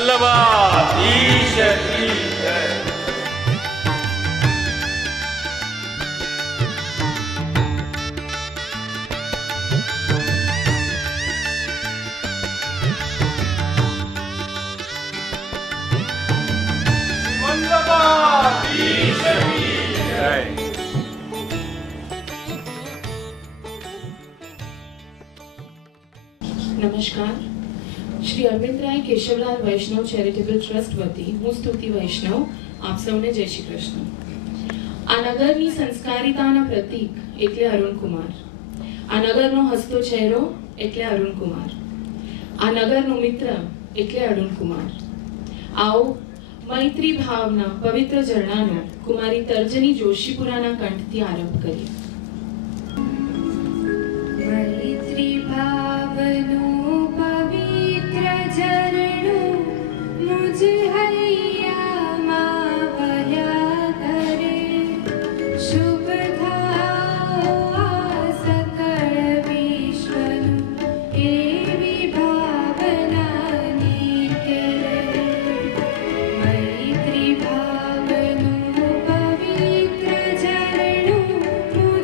वल्लभाधीश की जय। वल्लभाधीश की जय। નમસ્કાર. શ્રી અરવિંદરાય કેશવલાલ વૈષ્ણવ ચેરિટેબલ ટ્રસ્ટ વતી હું સ્તુતિ વૈષ્ણવ આપ સૌને જય શ્રી કૃષ્ણ. આ નગરની સંસ્કારિતાના પ્રતીક એટલે અરુણકુમાર. આ નગરનો હસતો ચહેરો એટલે અરુણકુમાર. આ નગરનો મિત્ર એટલે અરુણકુમાર. આવો મૈત્રી ભાવના પવિત્ર ઝરણાનો કુમારી તર્જની જોશીપુરાના કંઠથી આરંભ કરીએ. મૈત્રી ભાવનો પવિત્ર ઝરણો મુજ હૈયામાં વહ્યા કરે. શુભ થાઓ આ સકળ વિશ્વનું એવી ભાવનાની કરે. મૈત્રી ભાવનો પવિત્ર ઝરણો મુજ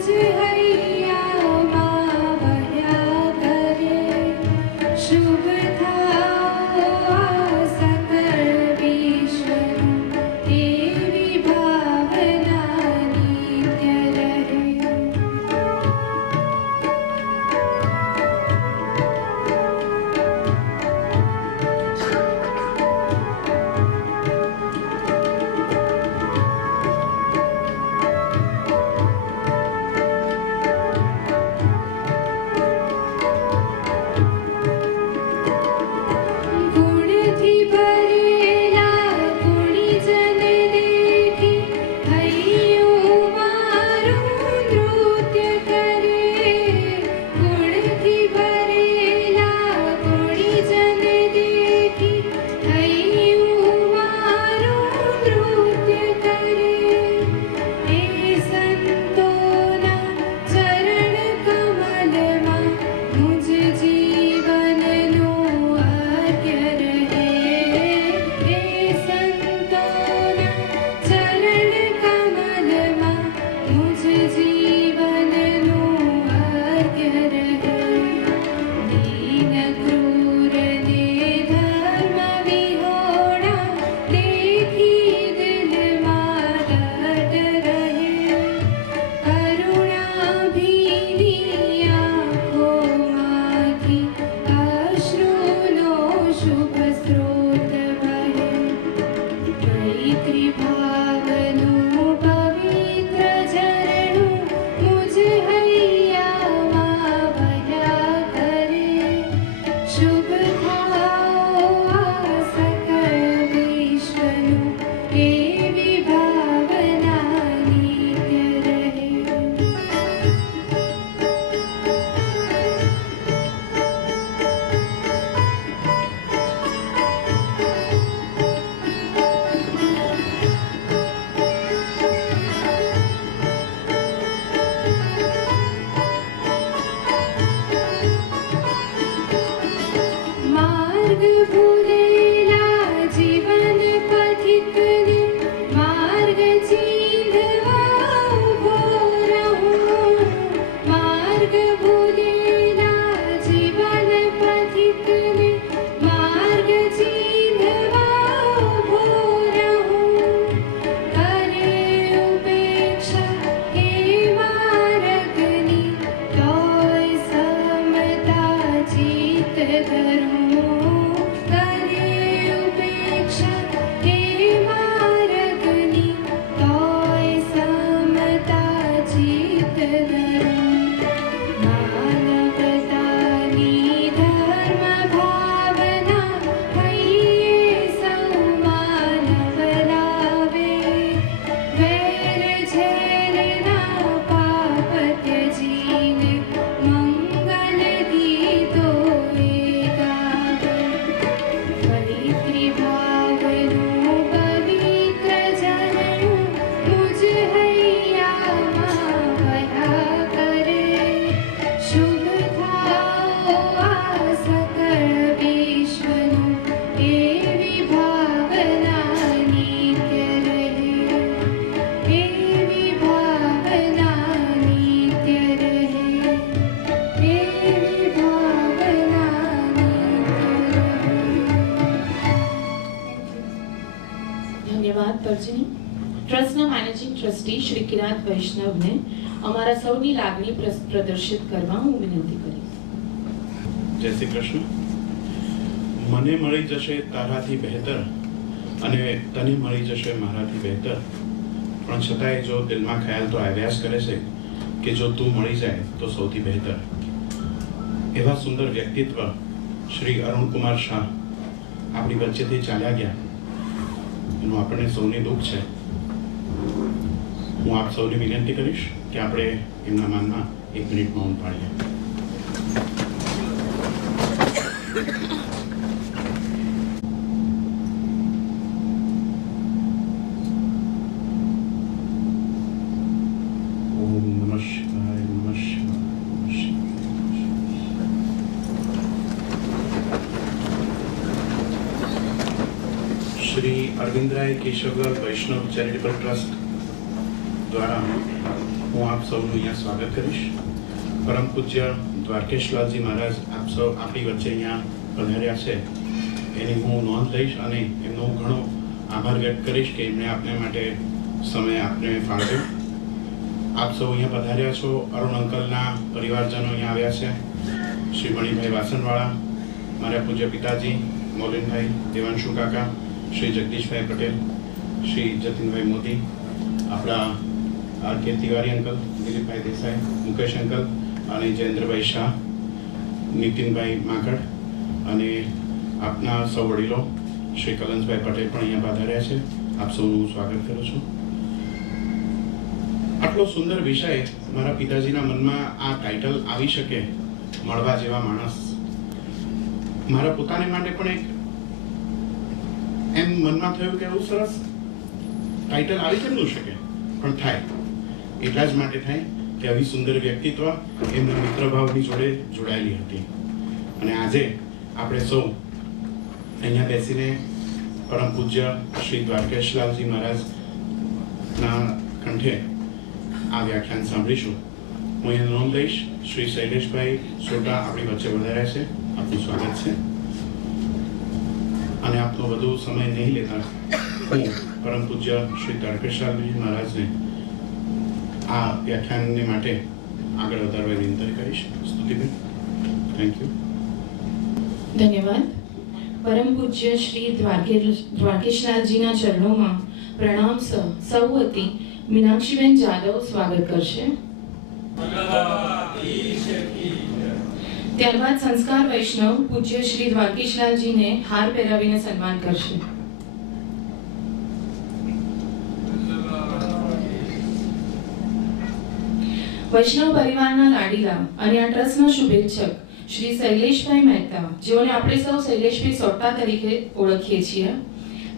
ધન્યવાદ પરજીની. ટ્રસ્ટના મેનેજિંગ ટ્રસ્ટી શ્રી કિરાત વૈષ્ણવને અમારા સૌની લાગણી પ્રદર્શિત કરવા હું વિનંતી કરીશ. જય શ્રી કૃષ્ણ. મને મળી જશે તારાથી બહેતર અને તને મળી જશે મારાથી બહેતર, પણ છતાંય જો દિલમાં ખ્યાલ તો આવ્યા જ કરે છે કે જો તું મળી જાય તો સૌથી બહેતર. એવા સુંદર વ્યક્તિત્વ શ્રી અરુણકુમાર શાહ આપણી વચ્ચેથી ચાલ્યા ગયા એનું આપણને સૌને દુઃખ છે. હું આપ સૌને વિનંતી કરીશ કે આપણે એમના માનમાં 1 મિનિટ મૌન પાડીએ. ઓમ નમઃ શિવાય, નમઃ શિવાય, નમઃ શિવાય. શ્રી અરવિંદરાય કેશવલાલ વૈષ્ણવ ચેરિટેબલ ટ્રસ્ટ દ્વારા હું આપ સૌનું અહીંયા સ્વાગત કરીશ. પરમ પૂજ્ય દ્વારકેશલાલજી મહારાજ આપ સૌ આપણી વચ્ચે અહીંયા પધાર્યા છે એની હું નોંધ લઈશ અને એમનો હું ઘણો આભાર વ્યક્ત કરીશ કે એમણે આપને માટે સમય આપને ફાળવ્યો. આપ સૌ અહીંયા પધાર્યા છો. અરુણ અંકલના પરિવારજનો અહીંયા આવ્યા છે. શ્રી મણિભાઈ વાસણવાળા, મારા પૂજ્ય પિતાજી મૌલિનભાઈ, દેવાંશુ કાકા, શ્રી જગદીશભાઈ પટેલ, શ્રી જતીનભાઈ મોદી, આપણા આર.કે. તિવારી અંકલ, દિલીપભાઈ દેસાઈ, મુકેશ અંકલ અને જયેન્દ્રભાઈ શાહ, નીતિનભાઈ માકડ અને આપના સૌ વડીલો શ્રી કલંજભાઈ પટેલ પણ અહીંયા પધાર્યા છે. આપ સૌનું સ્વાગત કરું છું. આટલો સુંદર વિષય મારા પિતાજીના મનમાં આ ટાઇટલ આવી શકે, મળવા જેવા માણસ. મારા પોતાને માટે પણ એક એમ મનમાં થયું કે એવું સરસ ટાઇટલ આવી કેમ ન શકે, પણ થાય એટલા જ માટે થાય કે આવી સુંદર વ્યક્તિત્વ એમના મિત્રભાવની જોડે જોડાયેલી હતી. અને આજે આપણે સૌ અહીંયા બેસીને પરમ પૂજ્ય શ્રી દ્વારકેશલાલજી મહારાજના કંઠે આ વ્યાખ્યાન સાંભળીશું. હું અહીંયા નોંધ લઈશ. શ્રી શૈલેષભાઈ સોટા આપણી વચ્ચે વધાર્યા છે. આપનું સ્વાગત છે. અને આપનો વધુ સમય નહીં લેતા હું પરમ પૂજ્ય શ્રી દ્વારકેશલાલજી મહારાજને આ વ્યાખ્યાનને માટે આગળ વધારવા વિનંતી કરીશ. સ્તુતિબેન, થેન્ક યુ. ધન્યવાદ. પરમ પૂજ્ય શ્રી દ્વારકેશલાલજીના ચરણોમાં પ્રણામ સૌ વતી મીનાક્ષીબેન જાદવ સ્વાગત કરશે. ત્યારબાદ સંસ્કાર વૈષ્ણવ પૂજ્ય શ્રી દ્વારકેશલાલજીને હાર પહેરાવીને સન્માન કરશે. વૈષ્ણવ પરિવારના લાડીલા અને આ ટ્રસ્ટના શુભેચ્છક શ્રી શૈલેષભાઈ મહેતા, જેઓને આપણે સૌ શૈલેષભાઈ સોટા તરીકે ઓળખીએ છીએ,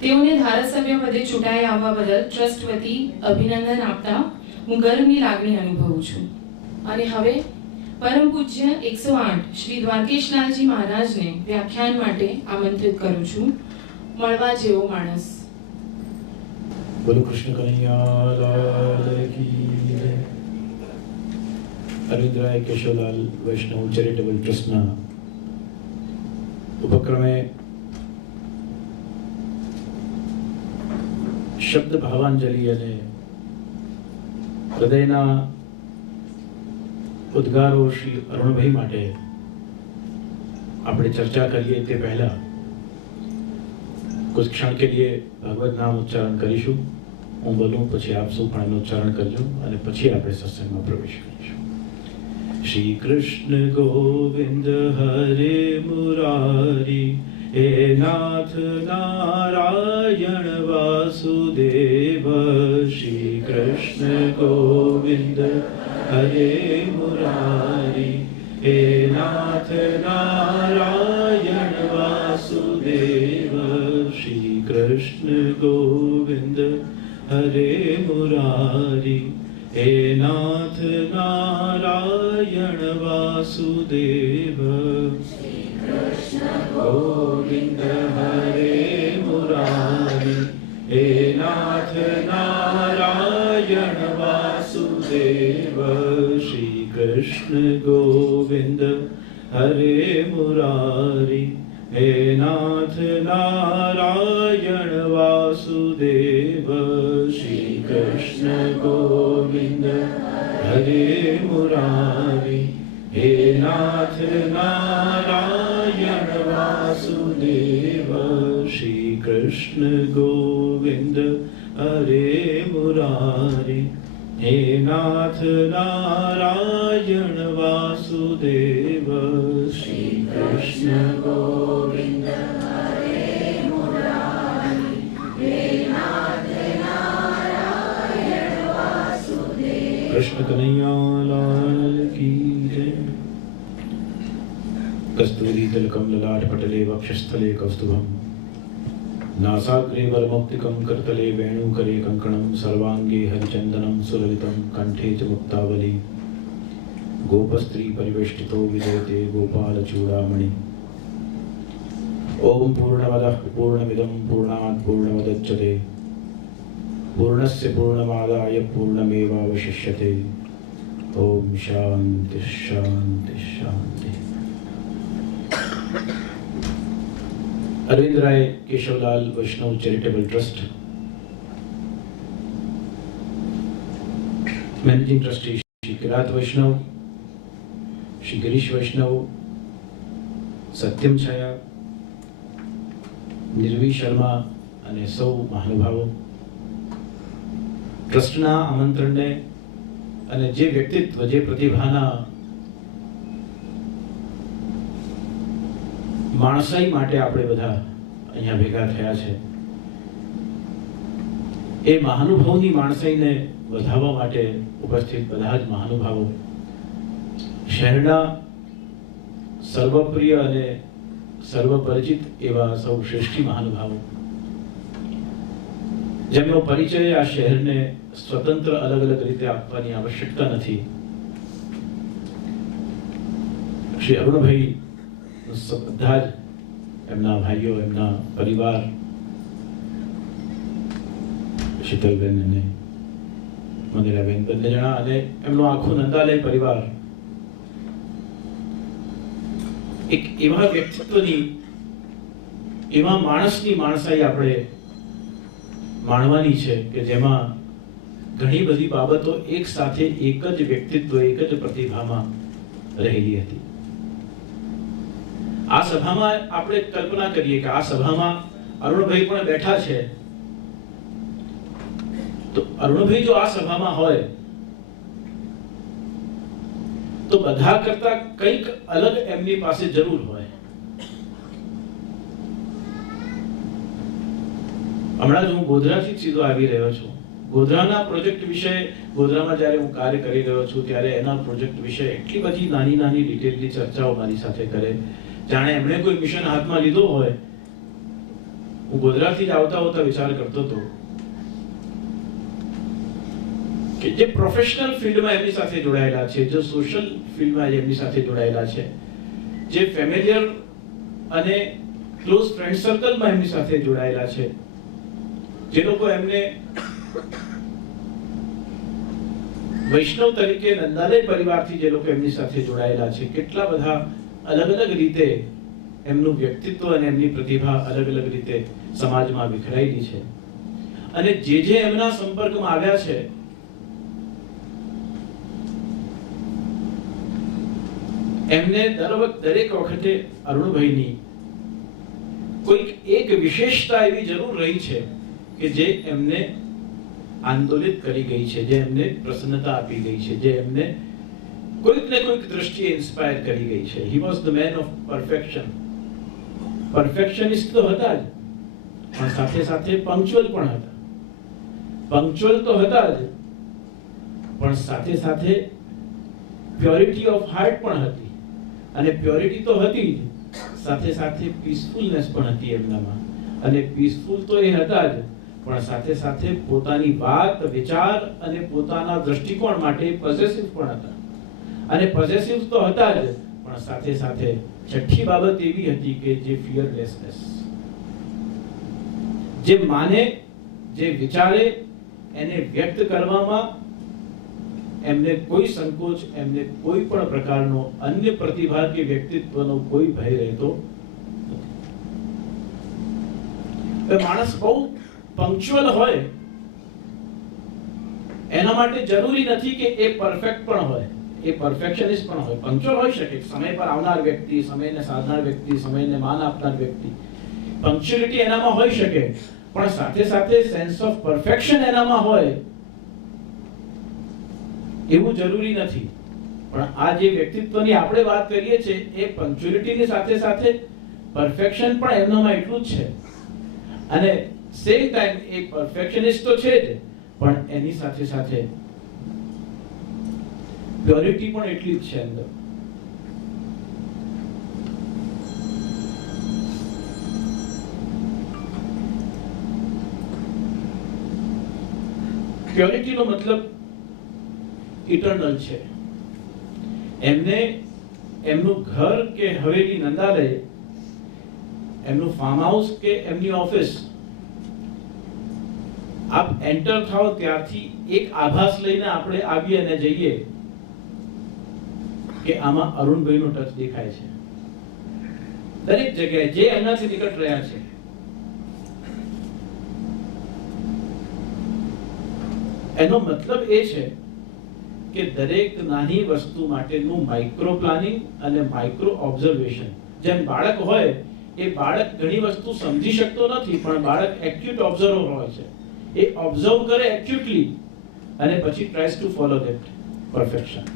તેઓને ધારાસભ્ય પદે ચૂંટાઈ આવવા બદલ ટ્રસ્ટ વતી અભિનંદન આપતા હું ગર્વની લાગણી અનુભવું છું. અને હવે પરમ પૂજ્ય 108 શ્રી દ્વારકેશલાલજી મહારાજને વ્યાખ્યાન માટે આમંત્રિત કરું છું. મળવા જેવો માણસ. બોલો કૃષ્ણ કનૈયા લાલ કી જય. અરવિંદરાય કેશવલાલ વૈષ્ણવ ચેરિટેબલ ટ્રસ્ટના ઉપક્રમે શબ્દ ભાવાંજલિ અને હૃદયના ઉદ્ગારો શ્રી અરુણભાઈ માટે આપણે ચર્ચા કરીએ તે પહેલા कुछ क्षण के लिए भगवत नाम उच्चारण કરીશું. હું બોલું પછી આપ સૌ પણ એનું ઉચ્ચારણ કરજો અને પછી આપણે સત્સંગમાં પ્રવેશ કરીશું. શ્રી કૃષ્ણ ગોવિંદ હરે મુરારી હે નાથ નારાયણ વાસુદેવ. શ્રી કૃષ્ણ ગોવિંદ હરે મુરારી હે નાથ નારાયણ વાસુદેવ. શ્રી કૃષ્ણ ગોવિંદ હરે મુરારી હે નાથ નારાયણ વાસુદેવ. ગોવિંદ હરે મુરારી હે નાથ નારાયણ વાસુદેવ. શ્રી કૃષ્ણ ગોવિંદ હરે મુરારી હે નાથ નારાયણ વાસુદેવ. वासुदेव श्री कृष्ण गोविंद हरे मुरारी हे नाथ नारायण वासुदेव श्री कृष्ण गोविंद हरे मुरारी हे नाथ नारायण वासुदेव श्री कृष्ण गोविंद हरे मुरारी हे नाथ नारायण वासुदेव। कृष्ण कन्हैया लाल की जय। कस्तूरी तिलकम ललाट पटले वक्षस्थले कौस्तुभम नासाग्रे वरमौक्तिकं करतले वेणुकरे कंकणं सर्वांगे हरिचंदनं सुललितं कंठे च मुक्तावली गोपस्त्री परिवेष्टितो विजयते गोपालचूड़ामणि। ओम पूर्णमदः पूर्णमिदं पूर्णात् पूर्णमुदच्यते पूर्णस्य पूर्णमादाय पूर्णमेवावशिष्यते। ओम शांति शांति शांति। Arvind Rai Keshavlal Vaishnav charitable trust managing trustee Shri Kirat Vaishnav, Shri Girish वैष्णव, सत्यम छाया, निर्वी शर्मा અને સૌ મહાનુભાવો ટ્રસ્ટના આમંત્રણને અને જે વ્યક્તિત્વ જે પ્રતિભાના માણસાઈ માટે આપણે બધા અહીંયા ભેગા થયા છે એ મહાનુભાવની માણસાઈને વધારવા માટે ઉપસ્થિત બધા જ મહાનુભાવો શહેરના સર્વપ્રિય અને સર્વપરિચિત એવા સૌ શ્રેષ્ઠી મહાનુભાવો જેમનો પરિચય આ શહેરને સ્વતંત્ર અલગ અલગ રીતે આપવાની આવશ્યકતા નથી। શ્રી અરુણભાઈ બધા જ એમના ભાઈઓ, એમના પરિવાર, શીતલબેન અને મંદિરાબેન બંને જણા અને એમનો આખો નંદાલય પરિવાર એક એવા વ્યક્તિત્વની, એવા માણસની માણસાઈ આપણે માણવાની છે કે જેમાં ઘણી બધી બાબતો એક સાથે એક જ વ્યક્તિત્વ, એક જ પ્રતિભામાં રહેલી હતી। આ સભામાં આપણે કલ્પના કરીએ કે આ સભામાં અરુણભાઈ પણ બેઠા છે, તો અરુણભાઈ જો આ સભામાં હોય તો બધા કરતા કંઈક અલગ એમની પાસે જરૂર હોય। હમણાં જ હું ગોધરાથી સીધો આવી રહ્યો છું। ગોધરાના પ્રોજેક્ટ વિશે, ગોધરામાં જ્યારે હું કાર્ય કરી રહ્યો છું ત્યારે એના પ્રોજેક્ટ વિશે એટલી બધી નાની નાની ડિટેલની ચર્ચાઓ મારી સાથે કરે જાણે એમણે કોઈ મિશન હાથમાં લીધો હોય। હું ગોધરાથી જ આવતા આવતા વિચાર કરતો હતો કે જે પ્રોફેશનલ ફિલ્ડમાં એમની સાથે જોડાયેલા છે, જે સોશિયલ ફિલ્ડમાં એમની સાથે જોડાયેલા છે, જે ફેમિલિયર અને ક્લોઝ ફ્રેન્ડ સર્કલમાં એમની સાથે જોડાયેલા છે, જે લોકો એમને વૈષ્ણવ તરીકે નંદાલય પરિવારથી જે લોકો એમની સાથે જોડાયેલા છે, કેટલા બધા અલગ અલગ રીતે એમનું વ્યક્તિત્વ અને એમની પ્રતિભા અલગ અલગ રીતે સમાજમાં વિખરાયેલી છે અને જે એમના સંપર્કમાં આવ્યા છે એમને દરેક વખતે અરુણભાઈની કોઈક એક વિશેષતા એવી જરૂર રહી છે કે જે એમને આંદોલિત કરી ગઈ છે, જે એમને પ્રસન્નતા આપી ગઈ છે, જે એમને કોઈક ને કોઈક દ્રષ્ટિએ ઇન્સ્પાયર કરી ગઈ છે। He was the man of perfection. Perfectionist તો હતા જ, પણ સાથે સાથે પંક્ચ્યુઅલ પણ હતા। પંક્ચ્યુઅલ તો હતા જ, પણ સાથે સાથે પ્યોરિટી ઓફ હાર્ટ પણ હતી અને પ્યોરિટી તો હતી જ, સાથે સાથે પીસફુલનેસ પણ હતી એમનામાં અને પીસફુલ તો એ હતા જ, પણ સાથે સાથે પોતાની વાત, વિચાર અને પોતાના દૃષ્ટિકોણ માટે પોઝેસિવ પણ હતા અને પોઝેસિવ તો હતા જ, પણ સાથે સાથે છઠ્ઠી બાબત એવી હતી કે જે ફિયરલેસનેસ, જે માને, જે વિચારે એને વ્યક્ત કરવામાં એમને કોઈ સંકોચ, એમને કોઈ પણ પ્રકારનો અન્ય પ્રતિભા કે વ્યક્તિત્વનો કોઈ ભય રહેતો નથી। માણસ બહુ પંક્ચ્યુઅલ હોય એના માટે જરૂરી નથી કે એ પરફેક્ટ પણ હોય, એ પરફેક્શનિસ્ટ પણ હોય. પંક્ચ્યુઅલ હોઈ શકે, સમય પર આવનાર વ્યક્તિ, સમયને સાધનાર વ્યક્તિ, સમયને માન આપનાર વ્યક્તિ, પંક્ચ્યુઅલિટી એનામાં હોઈ શકે, પણ સાથે સાથે સેન્સ ઓફ પરફેક્શન એનામાં હોય એવું જરૂરી નથી. પણ આ જે વ્યક્તિત્વની આપણે વાત કરીએ છીએ એ પંક્ચ્યુઅલિટીની સાથે સાથે પરફેક્શન પણ એમનામાં એટલું જ છે. અને સેમ ટાઈમ એ પરફેક્શનિસ્ટ તો છે જ, પણ એની સાથે સાથે પ્યોરિટી પણ એટલી જ છે અંદર. પ્યોરિટીનો મતલબ ઇટર્નલ છે. એમને એમનું ઘર કે હવેલી, નંદાલય, એમનું ફાર્મ હાઉસ કે એમની ઓફિસ, આપ એન્ટર થાઓ ત્યારથી એક આભાસ લઈને આપણે આવીએ અને જઈએ કે આમાં અરુણભાઈનો ટચ દેખાય છે. દરેક જગ્યાએ જે એમનાથી નિકટ રહ્યા છે. એનો મતલબ એ છે કે દરેક નાની વસ્તુ માટેનું માઇક્રો પ્લાનિંગ અને માઇક્રો ઓબ્ઝર્વેશન. જેમ બાળક હોય, એ બાળક ઘણી વસ્તુ સમજી શકતો નથી, પણ બાળક એક્યુટ ઓબ્ઝર્વર હોય છે. એ ઓબ્ઝર્વ કરે એક્યુટલી અને પછી tries two follow that perfection.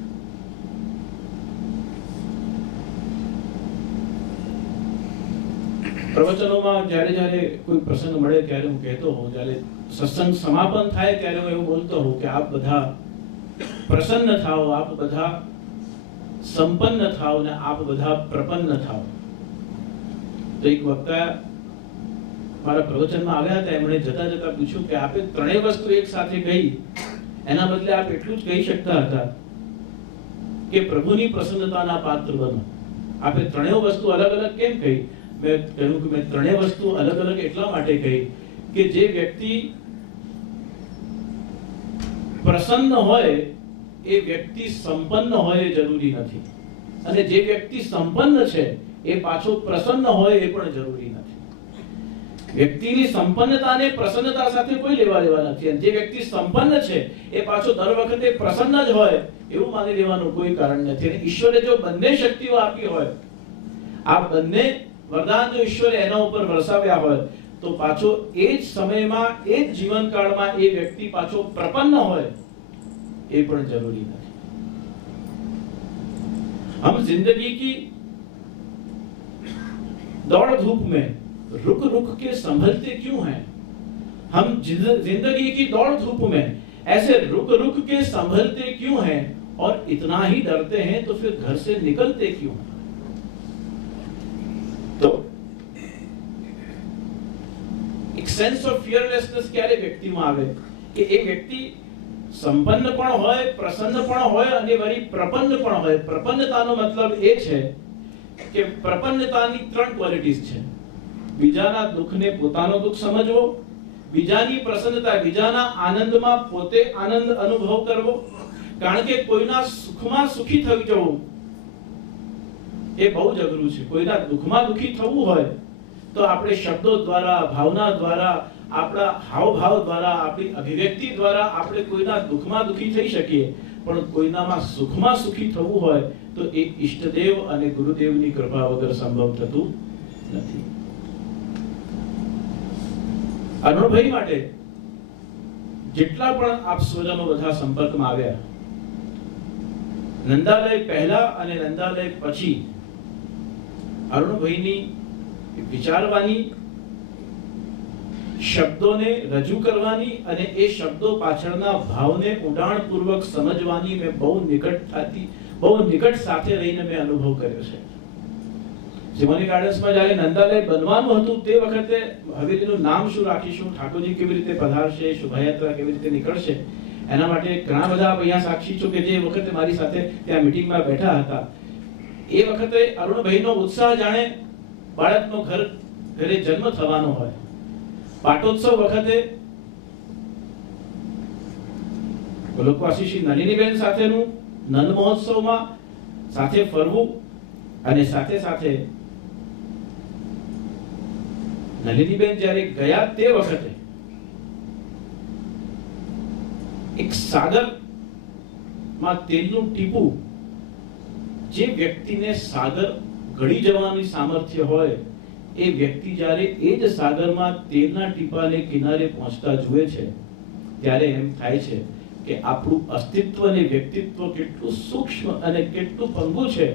પ્રવચનોમાં જ્યારે જ્યારે કોઈ પ્રસંગ મળે ત્યારે હું કહેતો હોઉં, જ્યારે સત્સંગ સમાપન થાય ત્યારે હું એવું બોલતો હોઉં કે આપ બધા પ્રસન્ન થાઓ, આપ બધા સંપન્ન થાઓ અને આપ બધા પ્રપન્ન થાઓ. તો એક વક્તા મારા પ્રવચનમાં આવ્યા હતા, એમણે જતા જતા પૂછ્યું કે આપે ત્રણેય વસ્તુ એક સાથે કહી, એના બદલે આપ એટલું જ કહી શકતા હતા કે પ્રભુની પ્રસન્નતાના પાત્ર બનો. આપે ત્રણેય વસ્તુ અલગ અલગ કેમ કહી? મેં કહ્યું કે મેં ત્રણેય વસ્તુ અલગ અલગ એટલા માટે કહી કે જે વ્યક્તિ પ્રસન્ન હોય એ વ્યક્તિ સંપન્ન હોય એ જરૂરી નથી, અને જે વ્યક્તિ સંપન્ન છે એ પાછો પ્રસન્ન હોય એ પણ જરૂરી નથી. વ્યક્તિની સંપન્નતા અને પ્રસન્નતા સાથે કોઈ લેવા દેવા નથી, અને જે વ્યક્તિ સંપન્ન છે એ પાછો દર વખતે પ્રસન્ન જ હોય એવું માની લેવાનું કોઈ કારણ નથી. અને ઈશ્વરે જો બંને શક્તિઓ આપી હોય, આ બંને વરદાન જો ઈશ્વરે એના ઉપર વરસાવ્યા હોય, તો પાછો એ જ સમયમાં, એ જ જીવનકાળમાં એ વ્યક્તિ પાછો પ્રપન્ન હોય એ પણ જરૂરી નથી. हम जिंदगी की दौड़ धूप में रुक रुक के संभलते क्यों हैं? हम जिंदगी की दौड़ धूप में ऐसे रुक रुक के संभलते क्यों हैं? और इतना ही डरते हैं तो फिर घर से निकलते क्यों? तो एक सेंस ऑफ फियरलेसनेस ક્યારે વ્યક્તિમાં આવે કે એ વ્યક્તિ સંપન્ન પણ હોય, પ્રસન્ન પણ હોય અને વળી પ્રપન્ન પણ હોય. પ્રપન્નતાનો મતલબ એ છે કે પ્રપન્નતાની ત્રણ ક્વોલિટીઝ છે. બીજાના દુઃખને પોતાનો દુઃખ સમજવો, બીજાની પ્રસન્નતા, બીજાના આનંદમાં પોતે આનંદ અનુભવ કરવો. કારણ કે કોઈના સુખમાં સુખી થઈ જવું એ બહુ જ અઘરું છે. કોઈના દુઃખમાં દુઃખી થવું હોય તો આપણે શબ્દો દ્વારા, ભાવના દ્વારા, આપણા હાવભાવ દ્વારા, આપણી અભિવ્યક્તિ દ્વારા આપણે કોઈના દુઃખમાં દુઃખી થઈ શકીએ, પણ કોઈનામાં સુખમાં સુખી થવું હોય તો એ ઈષ્ટદેવ અને ગુરુદેવની કૃપા વગર સંભવ થતું નથી. અરુણભાઈ માટે જેટલા પણ આપ સ્વજનો બધા સંપર્કમાં આવ્યા, નંદાલય પહેલા અને નંદાલય પછી અરુણભાઈની વિચારવાની, શબ્દોને રજૂ કરવાની અને એ શબ્દો પાછળના ભાવને ઊંડાણપૂર્વક સમજવાની મેં બહુ નિકટ સાથે રહીને મેં અનુભવ કર્યો છે. સિમોની ગાર્ડન્સમાં જ્યારે નંદાલય બનવાનું હતું તે વખતે હવેલીનું નામ શું રાખીશું, ઠાકોરજી કેવી રીતે પધારશે, શોભાયાત્રા કેવી રીતે નીકળશે, એના માટે ઘણા બધા અહીંયા સાક્ષી છો કે જે વખતે મારી સાથે ત્યાં મીટિંગમાં બેઠા હતા. એ વખતે અરુણભાઈનો ઉત્સાહ જાણે બાળકનો ઘરે જન્મ થવાનો હોય. પાટોત્સવ વખતે લોકવાસી શ્રી નલિનીબેન સાથેનું નંદ મહોત્સવમાં સાથે ફરવું અને સાથે સાથે નલિનીબેન જ્યારે ગયા તે વખતે એક સાગર માં તેલનું ટીપું જે વ્યક્તિને સાગર ગળી જવાની સામર્થ્ય હોય એ વ્યક્તિ જ્યારે એ જ સાગરમાં તેલના ટીપાને કિનારે પહોંચતા જુએ છે ત્યારે એમ થાય છે કે આપણું અસ્તિત્વ અને વ્યક્તિત્વ કેટલું સૂક્ષ્મ અને કેટલું પંગુ છે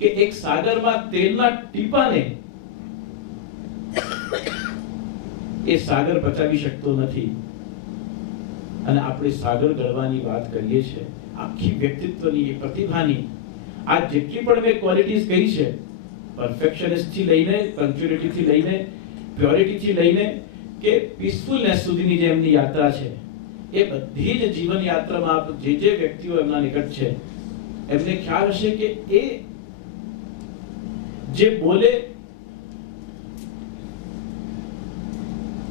કે એક સાગરમાં તેલના ટીપાને એ સાગર બચાવી શકતો નથી. અને આપણે સાગર ગળવાની વાત કરીએ છીએ, આખી વ્યક્તિત્વની એ પ્રતિભાની આ જેટલી પણ મેં ક્વોલિટીઝ કહી છે, પરફેક્શનિસ્ટ થી લઈને પંક્ચ્યુઅલિટી થી લઈને પ્યોરિટી થી લઈને કે પીસફુલનેસ સુધીની જે એમની યાત્રા છે, એ બધી જ જીવન યાત્રામાં આપ જે વ્યક્તિઓ એમના નિકટ છે એમને ખ્યાલ હશે કે એ જે બોલે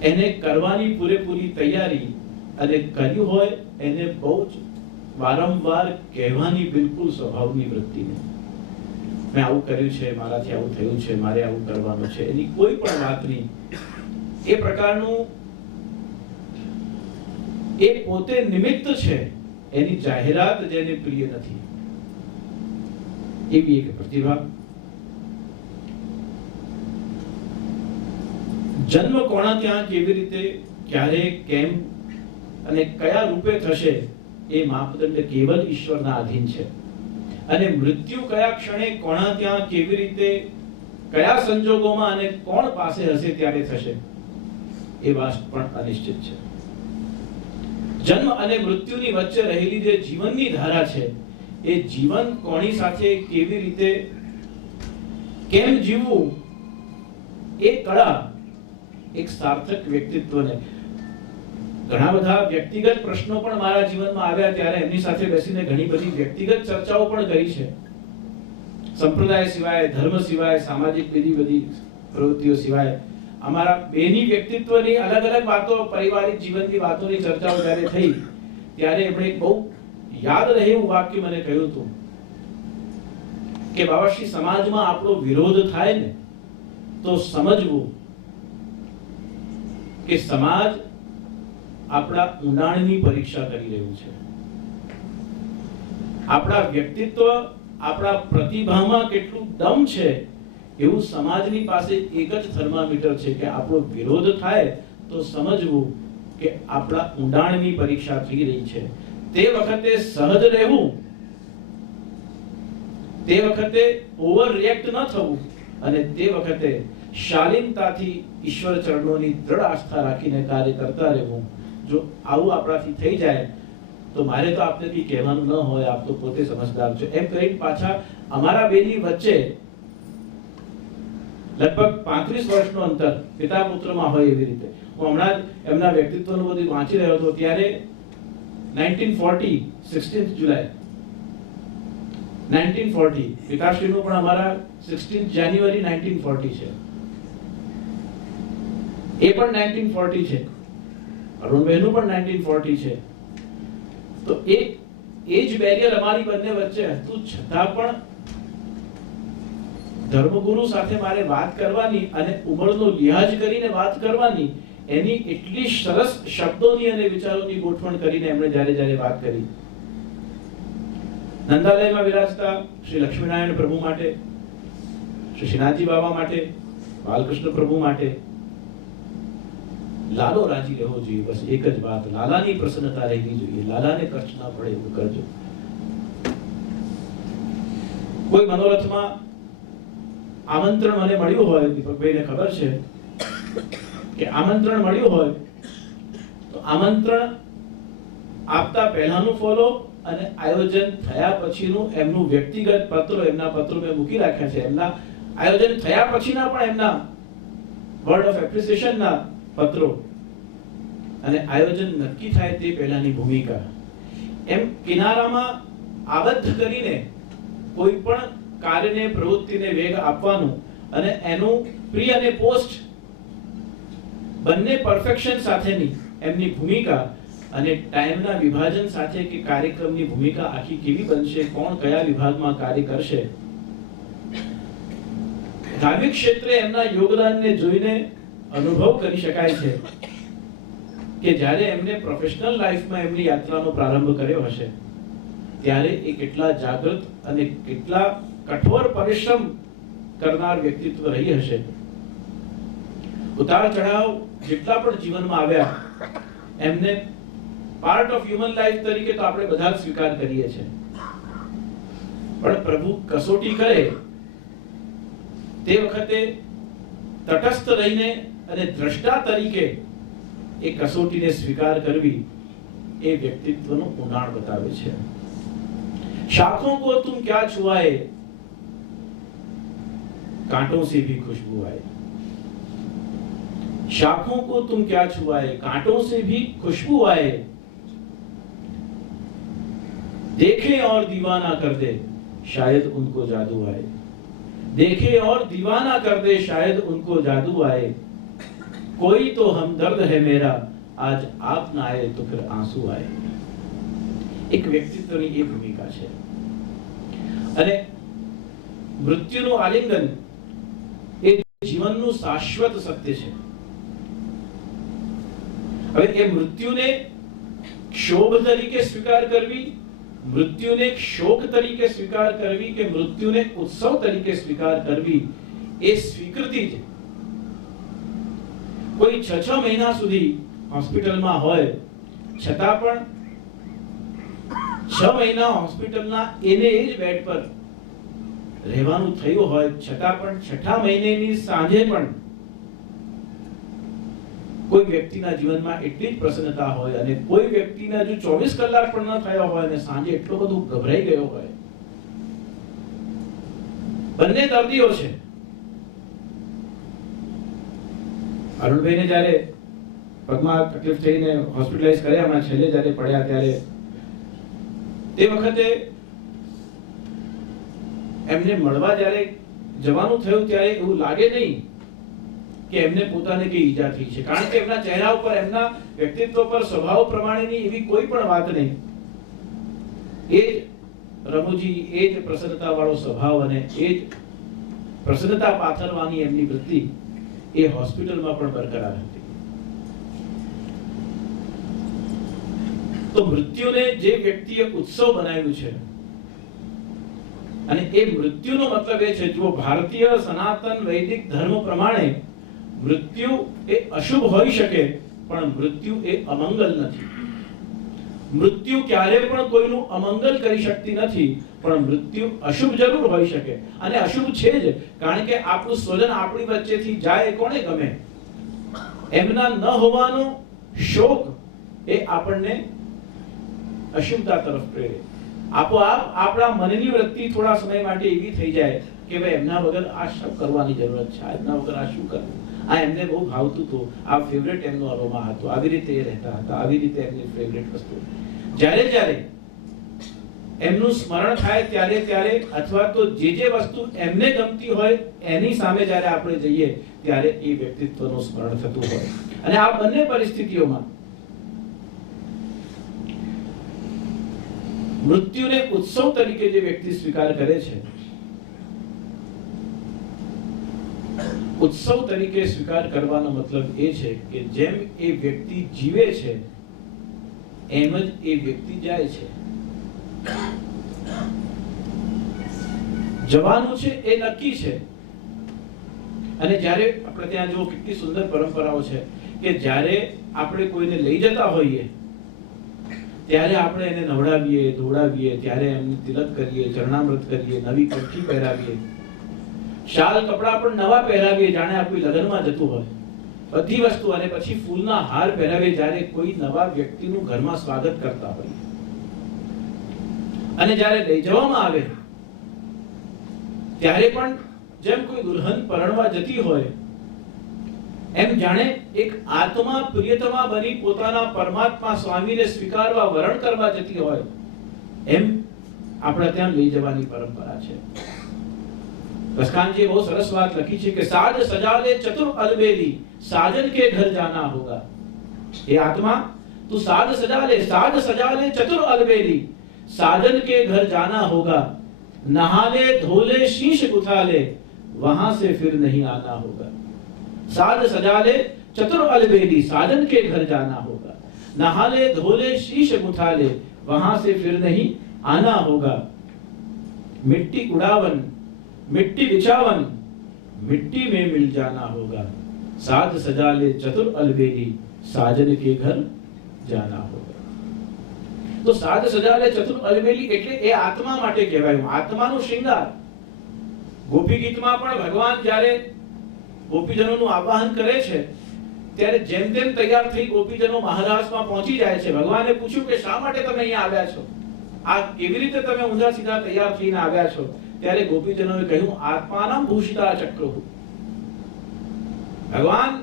એને કરવાની પૂરેપૂરી તૈયારી અને કર્યું હોય એને બહુ જ વારંવાર કહેવાની બિલકુલ સ્વભાવની વૃત્તિને મેં આવું કર્યું છે, મારાથી આવું થયું છે, મારે આવું કરવાનું છે, એની કોઈ પણ વાતની એ પ્રકારનું એ પોતે નિમિત્ત છે, એની જાહેરાત જેને પ્રિય નથી એવી એક પ્રતિભા. જન્મ કોણા ત્યાં કેવી રીતે ક્યારે કેમ અને કયા રૂપે થશે એ માપદંડ કેવલ ઈશ્વરના આધીન છે. અને મૃત્યુ કયા ક્ષણે કોણા ત્યાં કેવી રીતે કયા સંજોગોમાં અને કોણ પાસે હશે ત્યારે થશે એ વાત પણ અનિશ્ચિત છે. જન્મ અને મૃત્યુની વચ્ચે રહેલી જે જીવનની ધારા છે એ જીવન કોની સાથે કેવી રીતે કેમ જીવવું એ કળા એક સાર્થક વ્યક્તિત્વને. ઘણા બધા વ્યક્તિગત પ્રશ્નો પણ મારા જીવનમાં આવ્યા ત્યારે એમની સાથે બેસીને ઘણી બધી વ્યક્તિગત ચર્ચાઓ પણ કરી છે. સંપ્રદાય સિવાય, ધર્મ સિવાય, સામાજિક બધી પ્રવૃત્તિઓ સિવાય અમારા બેની વ્યક્તિત્વની અલગ અલગ વાતો, પારિવારિક જીવનની વાતોની ચર્ચાઓ જ્યારે થઈ ત્યારે એમણે એક બહુ યાદ રહે એવું વાક્ય મને કહ્યું હતું કે બાબાશ્રી, સમાજમાં આપણો વિરોધ થાય ને તો સમજવું કે સમાજ આપણા ઊંડાણની પરીક્ષા કરી રહ્યું છે. આપણા વ્યક્તિત્વ, આપણા પ્રતિભામાં કેટલું દમ છે એવું સમાજની પાસે એક જ થર્મામીટર છે કે આપણો વિરોધ થાય તો સમજવું કે આપણા ઊંડાણની પરીક્ષા થઈ રહી છે. તે વખતે સહજ રહેવું, તે વખતે ઓવર રિએક્ટ ન થવું અને તે વખતે શાલીનતાથી ઈશ્વર ચરણોની દ્રઢ આસ્થા રાખીને કાર્ય કરતા રહેવું. જો આવું આપણાથી થઈ જાય તો મારે તો આપને કંઈ કહેવાનું ન હોય, આપ તો પોતે સમજદાર છો એમ કહીને પાછા અમારા બેની વચ્ચે લગભગ 35 વર્ષનો અંતર પિતા પુત્રમાં હોય એવી રીતે. હું હમણાં જ એમના વ્યક્તિત્વનું બધું વાંચી રહ્યો હતો ત્યારે 1940 16th જુલાઈ 1940 પિતાશ્રીનું પણ અમારા 16th જાન્યુઆરી 1940 છે, એ પણ 1940 છે, અરુણબહેનનું પણ 1940 છે. તો એ એજ બેરિયર અમારી બંને વચ્ચે હતું, છતાં પણ ધર્મગુરુ સાથે મારે વાત કરવાની અને ઉંમરનો લિહાજ કરીને વાત કરવાની એની એટલી સરસ શબ્દોની અને વિચારોની ગોઠવણ કરીને એમણે જ્યારે વાત કરી. નંદાલયમાં વિરાજતા શ્રી લક્ષ્મીનારાયણ પ્રભુ માટે, શ્રી શ્રીનાથજી બાબા માટે, બાલકૃષ્ણ પ્રભુ માટે લાલો રાજી રહેવો જોઈએ. બસ એક જ વાત, લાલાની પ્રસન્નતા રહેવી જોઈએ, લાલાને કષ્ટ ના પડે એવું કરજો. કોઈ મનોરથમાં આમંત્રણ મને મળ્યું હોય, દીપકભાઈને ખબર છે કે આમંત્રણ મળ્યું હોય તો આમંત્રણ આપતા પહેલાનું ફોલો અને આયોજન થયા પછીનું એમનું વ્યક્તિગત પત્રો, એમના પત્રો મેં મૂકી રાખ્યા છે. એમના આયોજન થયા પછીના પણ એમના વર્ડ ઓફ એપ્રિસિએશનના પત્રો અને આયોજન નક્કી થાય તે પહેલાની ભૂમિકા, એમ કિનારામાં આબદ્ધ કરીને કોઈ પણ કાર્યને, પ્રવૃત્તિને વેગ આપવાનું અને એનું પ્રી અને પોસ્ટ બંને પરફેક્શન સાથેની એમની ભૂમિકા અને ટાઈમના વિભાજન સાથે કે કાર્યક્રમની ભૂમિકા આખી કેવી બનશે, કોણ કયા વિભાગમાં કાર્ય કરશે. ધાર્મિક ક્ષેત્રે એમના યોગદાનને જોઈને અનુભવ કરી શકાય છે કે જ્યારે એમને પ્રોફેશનલ લાઈફમાં એમની યાત્રાનો પ્રારંભ કર્યો હશે ત્યારે એ કેટલા જાગૃત અને કેટલા કઠોર પરિશ્રમ કરનાર વ્યક્તિત્વ રહી હશે. ઉતાર ચઢાવ જેટલા પણ જીવનમાં આવ્યા એમને પાર્ટ ઓફ હ્યુમન લાઈફ તરીકે તો આપણે બધા જ સ્વીકાર કરીએ છીએ, પણ પ્રભુ કસોટી કરે તે વખતે તટસ્થ રહીને અને દ્રષ્ટા તરીકે એ કસોટીને સ્વીકાર કરવી એ વ્યક્તિત્વનું ઊંડાણ બતાવે છે. શાખों को तुम क्या छुआए कांटों से भी खुशबू आए. शाखों को तुम क्या छुआए कांटों से भी खुशबू आए. देखे और दीवाना कर दे शायद उनको जादू आए. देखे और दीवाना कर दे शायद उनको जादू आए. कोई तो हमदर्द है मेरा आज आप ना आए तो फिर आंसू आए. એક વ્યક્તિત્વની એ ભૂમિકા છે. અને મૃત્યુનું આલિંગન એ જીવનનું શાશ્વત સત્ય છે. હવે એ મૃત્યુને ક્ષોભ તરીકે સ્વીકાર કરવી, મૃત્યુને શોક તરીકે સ્વીકાર કરવી કે મૃત્યુને ઉત્સવ તરીકે સ્વીકાર કરવી એ સ્વીકૃતિ છે. કોઈ 6 મહિના સુધી હોસ્પિટલમાં હોય છતાં પણ 6 મહિના હોસ્પિટલના એને એ જ બેડ પર રહેવાનું થયું હોય છતાં પણ 6થા મહિનેની સાંજે પણ કોઈ વ્યક્તિના જીવનમાં એટલી જ પ્રસન્નતા હોય અને કોઈ વ્યક્તિના જો 24 કલાક પણ ન થયા હોય અને સાંજે એટલો બધો ગભરાઈ ગયો હોય. બંને દર્દીઓ છે. અરુણભાઈને જ્યારે પગમાં તકલીફ થઈને હોસ્પિટલાઇઝ કર્યા, હમણાં છેલ્લે જ્યારે પડ્યા ત્યારે તે વખતે એમને મળવા જ્યારે જવાનું થયું ત્યારે એવું લાગે નહીં કે એમને પોતાને કઈ ઈજા થઈ છે, કારણ કે એમના ચહેરા ઉપર, એમના વ્યક્તિત્વ પર, સ્વભાવ પ્રમાણેની એવી કોઈ પણ વાત નહીં. એ જ રમૂજી, એ જ પ્રસન્નતા વાળો સ્વભાવ અને એ જ પ્રસન્નતા પાથરવાની એમની વૃત્તિ એ હોસ્પિટલમાં પણ બરકરાર હતી. તો મૃત્યુને જે વ્યક્તિએ ઉત્સવ બનાવ્યું છે અને એ મૃત્યુનો મતલબ એ છે, જો ભારતીય સનાતન વૈદિક ધર્મ પ્રમાણે મૃત્યુ એ અશુભ હોઈ શકે પણ મૃત્યુ એ અમંગલ નથી. મૃત્યુ ક્યારે પણ કોઈનું અમંગલ કરી શકતી નથી, પણ મૃત્યુ અશુભ જરૂર હોઈ શકે અને અશુભ છે જ, કારણ કે આપણું સ્વજન આપણી વચ્ચેથી જાય કોને ગમે. એમના ન હોવાનો શોક એ આપણને અશુભતા તરફ પ્રેરે. આપોઆપ આપણા મનની વૃત્તિ થોડા સમય માટે એવી થઈ જાય કે ભાઈ એમના વગર આ શું કરવાની જરૂરત છે, એમના વગર આ શું કરવું, આ એમને બહુ ભાવતું હતું, આ ફેવરેટ એમનો અરોમા હતો, આવી રીતે એ રહેતા હતા, આવી રીતે એમની ફેવરેટ વસ્તુ. જ્યારે જ્યારે એમનું સ્મરણ થાય ત્યારે ત્યારે અથવા તો જે વસ્તુ એમને ગમતી હોય એની સામે જ્યારે આપણે જઈએ ત્યારે એ વ્યક્તિત્વનું સ્મરણ થતું હોય. અને આ બંને પરિસ્થિતિઓમાં મૃત્યુને ઉત્સવ તરીકે જે વ્યક્તિ સ્વીકાર કરે છે, ઉત્સવ તરીકે સ્વીકાર કરવાનો મતલબ એ છે કે જેમ એ વ્યક્તિ જીવે છે એમ જ એ વ્યક્તિ જાય છે. જવાનું છે એ નક્કી છે. અને જ્યારે આપણે ત્યાં જો કેટલી સુંદર પરંપરાઓ છે કે જ્યારે આપણે કોઈને લઈ જતા હોઈએ ત્યારે આપણે એને નવડાવીએ, ધોડાવીએ, ત્યારે એમને તિલક કરીએ, ચરણામૃત કરીએ, નવી કંઠી પહેરાવીએ, શાલ કપડા પણ નવા પહેરાવીએ જાણે આ કોઈ લગ્નમાં જતું હોય, બધી વસ્તુ. અને પછી ફૂલના હાર પહેરાવીએ જ્યારે કોઈ નવા વ્યક્તિનું ઘરમાં સ્વાગત કરતા હોઈએ. અને જ્યારે લઈ જવામાં આવે ત્યારે પણ જેમ કોઈ દુલ્હન પરણવા જતી હોય એમ જાણે એક આત્મા પ્રિયતમા બની પોતાના પરમાત્મા સ્વામીને સ્વીકારવા, વરણ કરવા જતી હોય એમ આપણે ત્યાં લઈ જવાની પરંપરા છે. રસકાનજીએ બહુ સરસ વાત લખી છે કે સાજ સજા લે ચતુર અલબેલી સાજન કે ઘર જાના હોગા. એ આત્મા તું સાજ સજા લે, સાજ સજા લે ચતુર અલબેલી साजन के घर जाना होगा, नहा ले धो ले शीश उठा ले वहां से फिर नहीं आना होगा. साज सजा ले चतुर अलबेली साजन के घर जाना होगा. नहा ले धो ले शीश मुथा ले, वहां से फिर नहीं आना होगा। मिट्टी उड़ावन मिट्टी बिछावन, मिट्टी में मिल जाना होगा। साज सजा ले चतुर अलबेली, साजन के घर जाना होगा। तो साज सजा ले चतुर अलबेली એટલે એ આત્મા માટે કહેવાયું, આત્માનો શૃંગાર। ગોપી ગીતમાં પણ ભગવાન જ્યારે ગોપીજનોનું આવાહન કરે છે ત્યારે જેમ તેમ તૈયાર થઈ ગોપીજનો મહારાજમાં પહોંચી જાય છે। ભગવાને પૂછ્યું કે શા માટે તમે અહીંયા આવ્યા છો, આ કેવી રીતે તમે ઊંધા સીધા તૈયાર થઈને આવ્યા છો? ત્યારે ગોપીજનોએ કહ્યું આત્માનામ ભૂષિતા ચક્રો। ભગવાન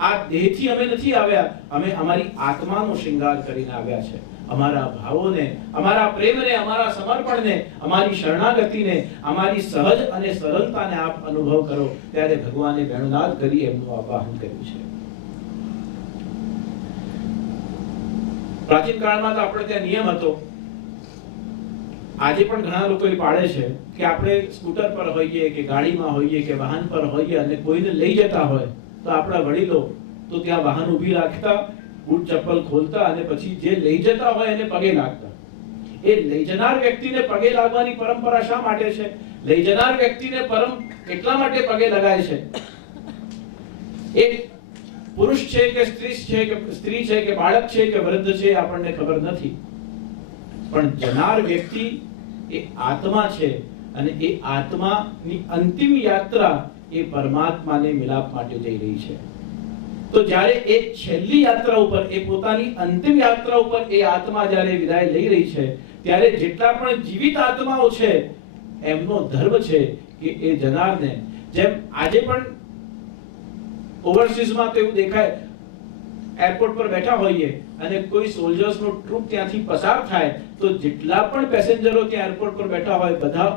આ દેહથી અમે નથી આવ્યા, અમે અમારી આત્માનો શૃંગાર કરીને આવ્યા છે। અમારા ભાવોને, અમારા પ્રેમને, અમારા સમર્પણને, અમારી શરણાગતિને, અમારી સહજ અને સરળતાને આપ અનુભવ કરો। ત્યારે ભગવાને વેણુનાદ કરી એમનું આવાહન કર્યું છે। પ્રાચીન કાળમાં તો આપણે ત્યાં નિયમ હતો, આજે પણ ઘણા લોકો એ પાડે છે કે આપણે સ્કૂટર પર હોઈએ કે ગાડીમાં હોઈએ કે વાહન પર હોઈએ અને કોઈને લઈ જતા હોય તો આપણા વડીલો તો ત્યાં વાહન ઊભી રાખતા, બૂટ ચપ્પલ ખોલતા અને પછી જે લઈ જતા હોય એને પગે લાગતા। એ લઈ જનાર વ્યક્તિને પગે લાગવાની પરંપરા શા માટે છે? લઈ જનાર વ્યક્તિને એટલા માટે પગે લગાય છે, એ પુરુષ છે કે સ્ત્રી છે કે બાળક છે કે વૃદ્ધ છે આપણને ખબર નથી, પણ જનાર વ્યક્તિ એ આત્મા છે અને એ આત્માની અંતિમ યાત્રા એ પરમાત્માને મિલાપ માટે જઈ રહી છે। તો જ્યારે એ છેલ્લી યાત્રા ઉપર, એ પોતાની અંતિમ યાત્રા ઉપર એ આત્મા જ્યારે વિદાય લઈ રહી છે ત્યારે જેટલા પણ જીવિત આત્માઓ છે એમનો ધર્મ છે કે એ જનારને, જેમ આજે પણ ઓવરસીઝમાં તો એવું દેખાય, એરપોર્ટ પર બેઠા હોઈએ અને કોઈ સોલ્જર્સનો ટ્રુપ ત્યાંથી પસાર થાય તો જેટલા પણ પેસેન્જરો ત્યાં એરપોર્ટ પર બેઠા હોય બધા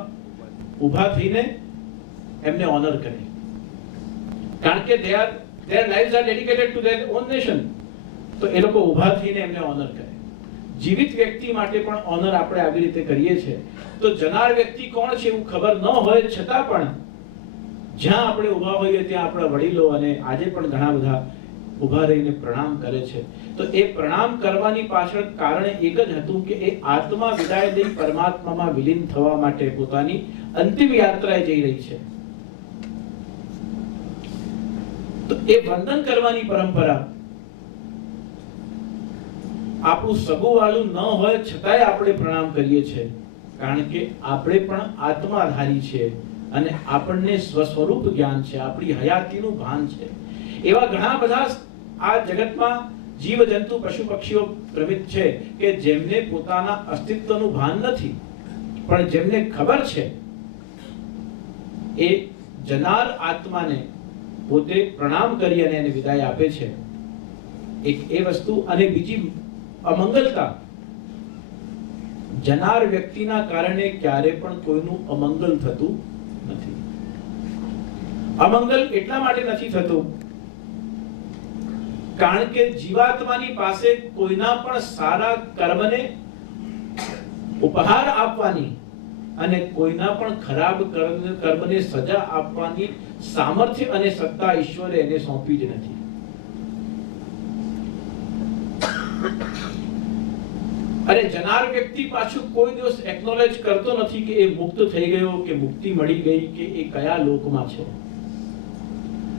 ઊભા થઈને એમને ઓનર કરે, કારણ કે their lives are dedicated to their own nation। તો એ લોકો ઊભા થઈને એમને ઓનર કરે। જીવિત વ્યક્તિ માટે પણ ઓનર આપણે આવી રીતે કરીએ છીએ। તો જનાર વ્યક્તિ કોણ છે એવું ખબર ન હોય છતાં પણ જ્યાં આપણે ઊભા હોઈએ ત્યાં આપણા વડીલો અને આજે પણ ઘણા બધા ઊભા રહીને પ્રણામ કરે છે। તો એ પ્રણામ કરવાની પાછળ કારણ એક જ હતું કે એ આત્મા વિદાય લઈ પરમાત્મામાં વિલીન થવા માટે પોતાની અંતિમ યાત્રાએ જઈ રહી છે। તો એ વંદન કરવાની પરંપરા આપણું સગુવાળું ન હોય છતાંય આપણે પ્રણામ કરીએ છીએ, કારણ કે આપણે પણ આત્માધારી છે અને આપણને સ્વસ્વરૂપ જ્ઞાન છે, આપણી હયાતીનું ભાન છે। એવા ઘણા બધા આ જગતમાં જીવ જંતુ પશુ પક્ષીઓ પ્રમિત છે કે જેમને પોતાના અસ્તિત્વનું ભાન નથી, પણ જેમને ખબર છે એ જનાર આત્માને પોતે પ્રણામ કરી અને એને વિદાય આપે છે। એક એ વસ્તુ, અને બીજી અમંગલતા, જનાર વ્યક્તિના કારણે ક્યારે પણ કોઈનું અમંગલ થતું નથી। અમંગલ એટલા માટે નથી થતું કારણ કે જીવાત્માની પાસે કોઈના પણ સારા કર્મને ઉપહાર આપવાની અને કોઈના પણ ખરાબ કર્મને સજા આપવાની સામર્થ્ય અને સત્તા ઈશ્વરે એને સોંપી જ નથી। અને જનાર વ્યક્તિ પાછું કોઈ દિવસ એક્નોલેજ કરતો નથી કે એ મુક્ત થઈ ગયો કે મુક્તિ મળી ગઈ કે એ કયા લોકમાં છે,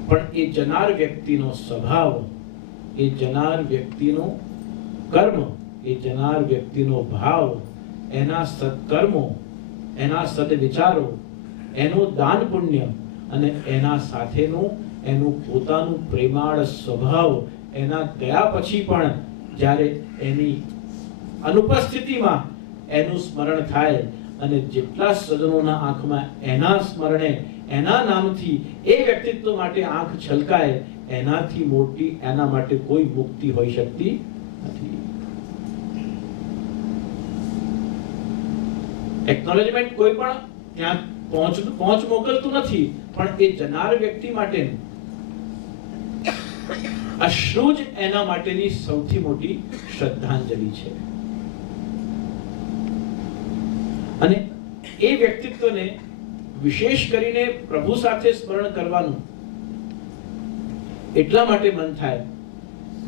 પણ એ જનાર વ્યક્તિનો સ્વભાવ, એ જનાર વ્યક્તિનો કર્મ, એ જનાર વ્યક્તિનો ભાવ, એના સત્કર્મો, એના સદવિચારો, એનો દાન પુણ્ય અને એના સાથેનું એનું પોતાનું પ્રેમાળ સ્વભાવ, એના ગયા પછી પણ જ્યારે એની અનુપસ્થિતિમાં એનું સ્મરણ થાય અને જેટલા સજ્જનોના આંખમાં એના સ્મરણે, એના નામથી એ વ્યક્તિત્વ માટે આંખ છલકાય, એનાથી મોટી એના માટે કોઈ મુક્તિ હોઈ શકતી નથી। એક્નોલેજમેન્ટ કોઈ પણ ત્યાં પહોંચ મોકલતું નથી, પણ એ જનાર વ્યક્તિ માટે અશ્રુ જ એના માટેની સૌથી મોટી શ્રદ્ધાંજલિ છે। અને એ વ્યક્તિત્વને વિશેષ કરીને પ્રભુ સાથે સ્મરણ કરવાનું એટલા માટે મન થાય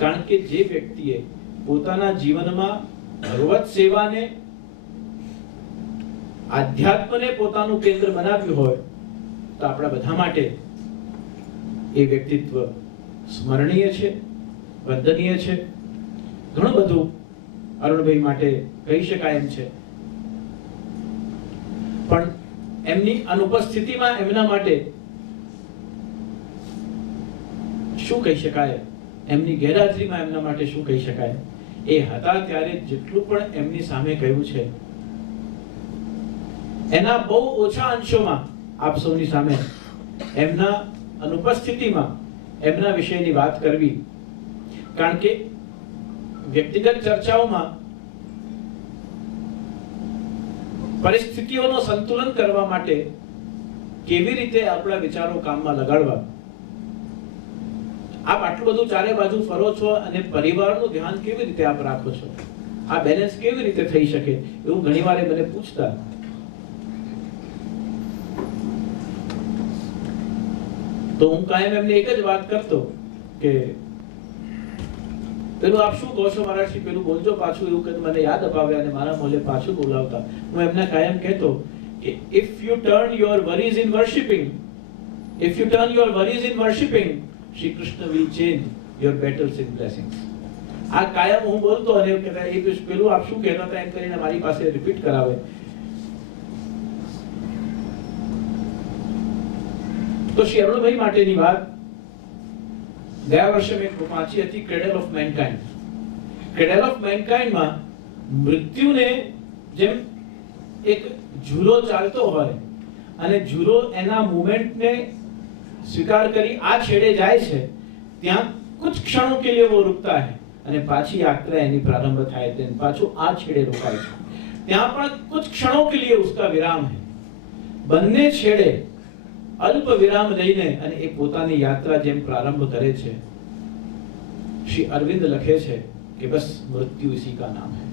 કારણ કે જે વ્યક્તિએ પોતાના જીવનમાં ભગવત સેવાને, આધ્યાત્મને પોતાનું કેન્દ્ર બનાવ્યું હોય તો આપણા બધા માટે એ વ્યક્તિત્વ સ્મરણીય છે, વંદનીય છે. ઘણું બધું અરુણભાઈ માટે કહી શકાય એમ છે, પણ એમની અનુપસ્થિતિમાં એમના માટે શું કહી શકાય, એમની ગેરહાજરીમાં એમના માટે શું કહી શકાય. એ હતા ત્યારે જેટલું પણ એમની સામે કહ્યું છે એના બહુ ઓછા અંશોમાં આપ સૌની સામે એમના અનુપસ્થિતિમાં એમના વિશેની વાત કરવી. કારણ કે વ્યક્તિગત ચર્ચાઓમાં પરિસ્થિતિઓનો સંતુલન કરવા માટે કેવી રીતે આપણા વિચારો કામમાં લગાડવા, આપ આટલું બધું ચારે બાજુ ફરો છો અને પરિવારનું ધ્યાન કેવી રીતે આપ રાખો છો, આ બેલેન્સ કેવી રીતે થઈ શકે એવું ઘણીવાર મને પૂછતા. તો હું કાયમ એમને એક જ વાત કરતો કે પેલું આપ શું કહો છો મહારાજજી, પેલું બોલજો પાછું, એવું કે મને યાદ અપાવે અને મારા મોલે પાછું બોલાવતા. હું એમને કાયમ કહેતો કે if you turn your worries in worshipping, Shri Krishna will change your battles in blessings. આ કાયમ હું બોલતો અને એ પેલું આપ શું કહેતા હતા એમ કરીને મારી પાસે રિપીટ કરાવે. તો શ્રી અરુણભાઈ માટેની વાત ગયા વર્ષે મેં વાંચી હતી, cradle of mankind. Cradle of મેનકાઇન્ડમાં મૃત્યુને જેમ એક ઝૂલો ચાલતો હોય અને ઝૂલો એના મૂવમેન્ટને स्वीकार करी आ छेड़े जाए छे, ત્યાં कुछ क्षणों के लिए वो रुकता है અને પાછી યાત્રા એની પ્રારંભ થાય છે, પાછું આ છેડે રોકાય છે. ત્યાં પણ कुछ क्षणों के लिए उसका विराम है. બંને છેડે અલ્પ વિરામ લઈને અને એ પોતાની યાત્રા જેમ પ્રારંભ કરે છે. શ્રી અરવિંદ લખે છે કે બસ मृत्यु इसी का नाम है,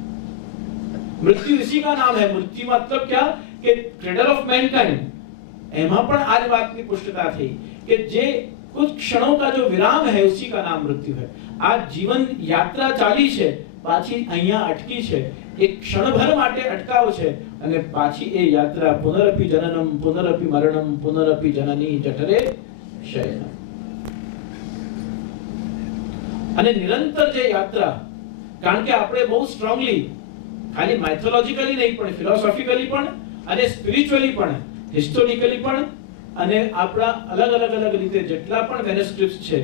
मृत्यु इसी का नाम है. मृत्यु मतलब क्या कि क्रेडल ऑफ मैनकाइंड, એમાં પણ આ જ વાતની પુષ્ટતા થઈ કે જે कुछ क्षणों का जो विराम है उसी का नाम मृत्यु है. આ જીવન યાત્રા ચાલી છે, પાછી અહીંયા અટકી છે, એક ક્ષણભર માટે અટકાવ છે અને પાછી એ યાત્રા પુનરપી જનનમ પુનરપી મરણમ પુનરપી જનની જઠરે શયનમ. અને નિરંતર જે યાત્રા, કારણ કે આપણે બહુ સ્ટ્રોંગલી ખાલી માઇથોલોજીકલી નહીં પણ ફિલોસોફિકલી પણ અને સ્પિરિચ્યુઅલી પણ, હિસ્ટોરિકલી પણ અને આપણા અલગ અલગ અલગ રીતે જેટલા પણ મેનસ્ક્રિપ્ટ્સ છે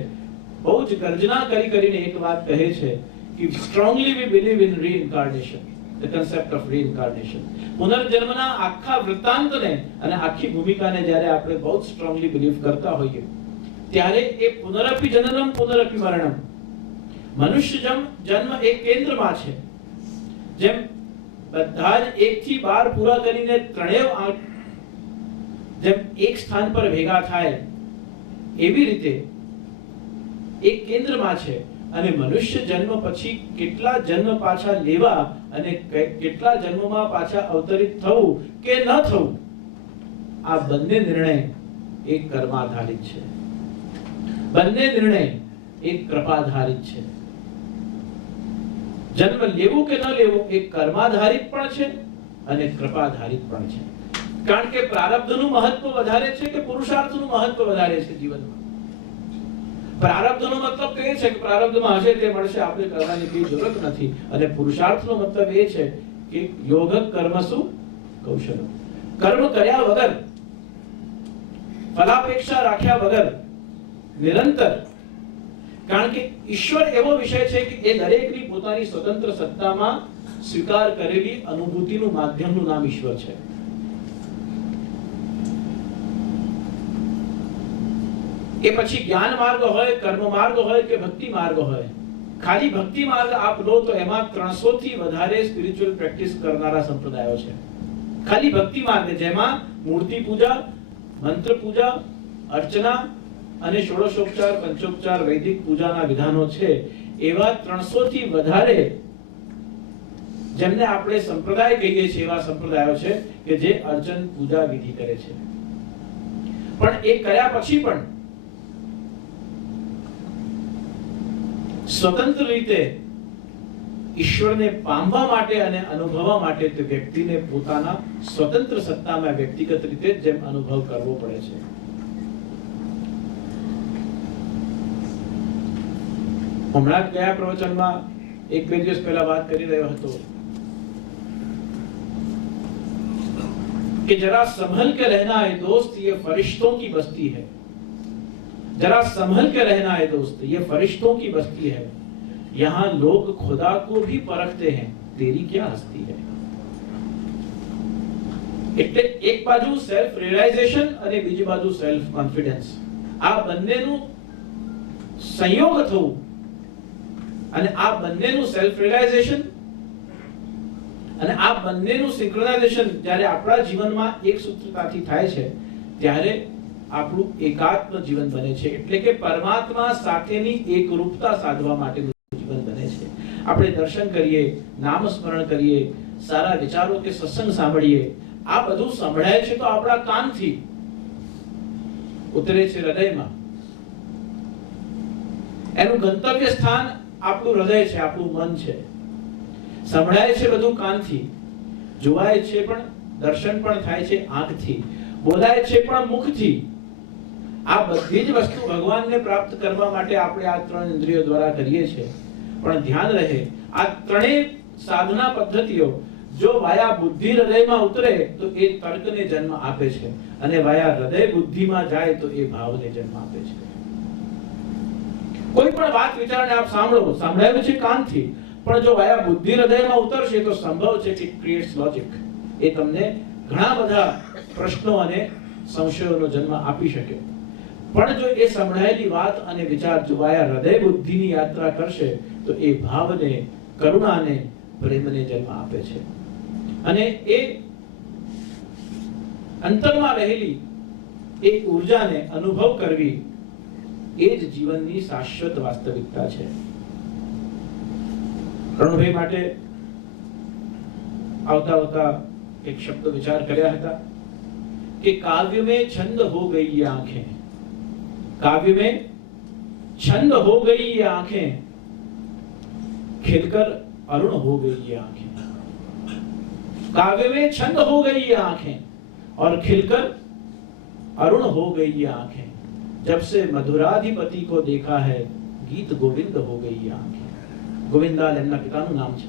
બહુ જ ગર્જના કરી કરીને એક વાત કહે છે કે strongly we believe in reincarnation, the concept of reincarnation. પુનર્જન્મના આખા વૃત્તાંતને અને આખી ભૂમિકાને જ્યારે આપણે બહુ સ્ટ્રોંગલી બિલીવ કરતા હોઈએ ત્યારે એ પુનરપી જનનમ પુનરપી મરણમ, મનુષ્ય જન્મ એક કેન્દ્રમાં છે. જેમ બધા જ 1 થી 12 પૂરા કરીને ત્રણેય જેમ એક સ્થાન પર ભેગા થાય એવી રીતે એક કેન્દ્રમાં છે અને મનુષ્ય જન્મ પછી કેટલા જન્મ પાછા લેવા અને કેટલા જન્મમાં પાછા અવતરિત થવું કે ન થવું, આ બંને નિર્ણય એક કર્માધારિત છે, બંને નિર્ણય એક કૃપાધારિત છે. જન્મ લેવું કે ન લેવું એક કર્માધારિત પણ છે અને કૃપાધારિત પણ છે. કારણ કે પ્રારબ્ધનું મહત્વ વધારે છે કે પુરુષાર્થનું મહત્વ વધારે છે જીવનમાં. પ્રારબ્ધનો મતલબ તો એ છે કે પ્રારબ્ધમાં હશે તે મળશે, આપણે કરવાની કોઈ જરૂરત નથી. અને પુરુષાર્થનો મતલબ એ છે કે યોગ કર્મસુ કૌશલ, કર્મ કર્યા વગર, ફલાપેક્ષા રાખ્યા વગર નિરંતર. કારણ કે ઈશ્વર એવો વિષય છે કે એ દરેકની પોતાની સ્વતંત્ર સત્તામાં સ્વીકાર કરેલી અનુભૂતિનું માધ્યમનું નામ ઈશ્વર છે. એ પછી જ્ઞાન માર્ગ હોય, કર્મ માર્ગ હોય કે ભક્તિ માર્ગ હોય. ખાલી ભક્તિ માર્ગ આપ લો તો એમાં 300 થી વધારે સ્પિરિચ્યુઅલ પ્રેક્ટિસ કરનારા સંપ્રદાયો છે. ખાલી ભક્તિ માર્ગ જેમાં મૂર્તિ પૂજા, મંત્ર પૂજા, અર્ચના અને ષોડશોપચાર, પંચોપચાર, વૈદિક પૂજાના વિધાનો છે, એવા 300 થી વધારે જેમને આપણે સંપ્રદાય કહીએ છીએ એવા સંપ્રદાયો છે કે જે અર્ચન પૂજા વિધિ કરે છે. પણ એ કર્યા પછી પણ સ્વતંત્ર રીતે ઈશ્વરને પામવા માટે અને અનુભવવા માટે તે વ્યક્તિને પોતાના સ્વતંત્ર સત્તામાં વ્યક્તિગત રીતે જેમ અનુભવ કરવો પડે છે. હમણાં જ ગયા પ્રવચનમાં એક બે દિવસ પહેલા વાત કરી રહ્યો હતો कि जरा संभल के रहना है दोस्त, ये फरिश्तों की बस्ती है. जरा संभल के रहना है दोस्त, ये फरिश्तों की बस्ती है. यहाँ लोग खुदा को भी परखते हैं, तेरी क्या हस्ती है. એટલે એક બાજુ સેલ્ફ રિયલાઇઝેશન અને બીજી બાજુ સેલ્ફ કોન્ફિડન્સ, આ બંનેનું સંયોગ થવું અને આ બંનેનું સેલ્ફ રિયલાઇઝેશન અને આ બંનેનું સિંક્રોનાઇઝેશન જ્યારે આપણા જીવનમાં એક સૂત્રતાથી થાય છે ત્યારે આપણું એકાત્મ જીવન બને છે. એટલે કે પરમાત્મા સાથેની એકરૂપતા સાધવા માટેનું જીવન બને છે. આપણે દર્શન કરીએ, નામ સ્મરણ કરીએ, સારા વિચારો કે સત્સંગ સાંભળીએ, આ બધું સંભળાય છે તો આપણા કાનથી ઉતરે છે હૃદયમાં. એનું ગંતવ્ય સ્થાન આપણું હૃદય છે, આપણું મન છે. સંભળાય છે બધું કાનથી, જોવાય છે પણ દર્શન પણ થાય છે આંખથી, બોલાય છે પણ મુખથી. આ બધી જ વસ્તુ ભગવાનને પ્રાપ્ત કરવા માટે આપણે આ ત્રણ ઇન્દ્રિયો દ્વારા કરીએ છીએ. પણ ધ્યાન રહે, આ ત્રણેય સાધના પદ્ધતિઓ જો વાયા બુદ્ધિ હૃદયમાં ઉતરે તો એ તર્કને જન્મ આપે છે અને વાયા હૃદય બુદ્ધિમાં જાય તો એ ભાવને જન્મ આપે છે. કોઈ પણ વાત વિચારને આપ સાંભળો, સાંભળાયું છે કાનથી, પણ જો વાયા બુદ્ધિ હૃદયમાં ઉતરશે તો સંભવ છે કે ક્રિએટ્સ લોજિક. એ તમને ઘણા બધા પ્રશ્નો અને સંશયોનો જન્મ આપી શકે. પણ જો એ સંભળાયેલી વાત અને વિચાર જો વાયા હૃદય બુદ્ધિની યાત્રા કરશે તો એ ભાવને, કરુણાને, પ્રેમને જન્મ આપે છે. અને એ અંતરમાં રહેલી એ ઉર્જાને અનુભવ કરવી એ જ જીવનની શાશ્વત વાસ્તવિકતા છે. રણભાઈ માટે આવતા આવતા એક શબ્દ વિચાર કર્યા હતા કે કાવ્ય में छंद हो गई ये आंखें, काव्य में छंद हो गई ये आंखें, खिलकर अरुण हो गई ये आंखें. काव्य में छंद हो गई ये आंखें और खिलकर अरुण हो गई ये आंखें. जब से मधुराधिपति को देखा है गीत गोविंद हो गई ये आंखें. ગોવિંદાલ એમના પિતાનું નામ છે.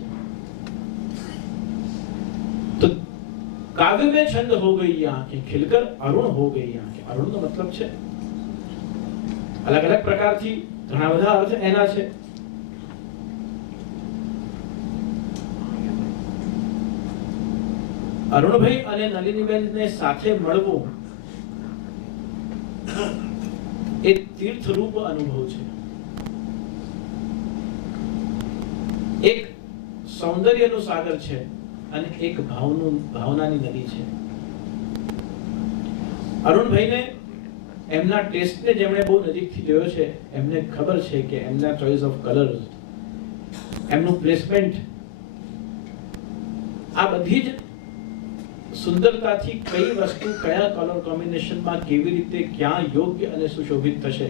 તો કાવ્ય में छंद हो गई ये आंखें, खिलकर अरुण हो गई ये आंखें. અરુણ નો મતલબ છે અલગ અલગ પ્રકારથી ઘણા બધા અર્થ એના છે. અરુણભાઈ અને નલિનીબેનને સાથે મળવું એ તીર્થરૂપ અનુભવ છે. એક સૌંદર્યનું સાગર છે અને એક ભાવનાની નદી છે. અરુણભાઈને એમના ટેસ્ટને જેમણે બહુ નજીકથી જોયો છે એમને ખબર છે કે એમના ચોઇસ ઓફ કલર્સ, એમનું પ્લેસમેન્ટ, આ બધી જ સુંદરતાથી કઈ વસ્તુ કયા કલર કોમ્બિનેશનમાં કેવી રીતે ક્યાં યોગ્ય અને સુશોભિત થશે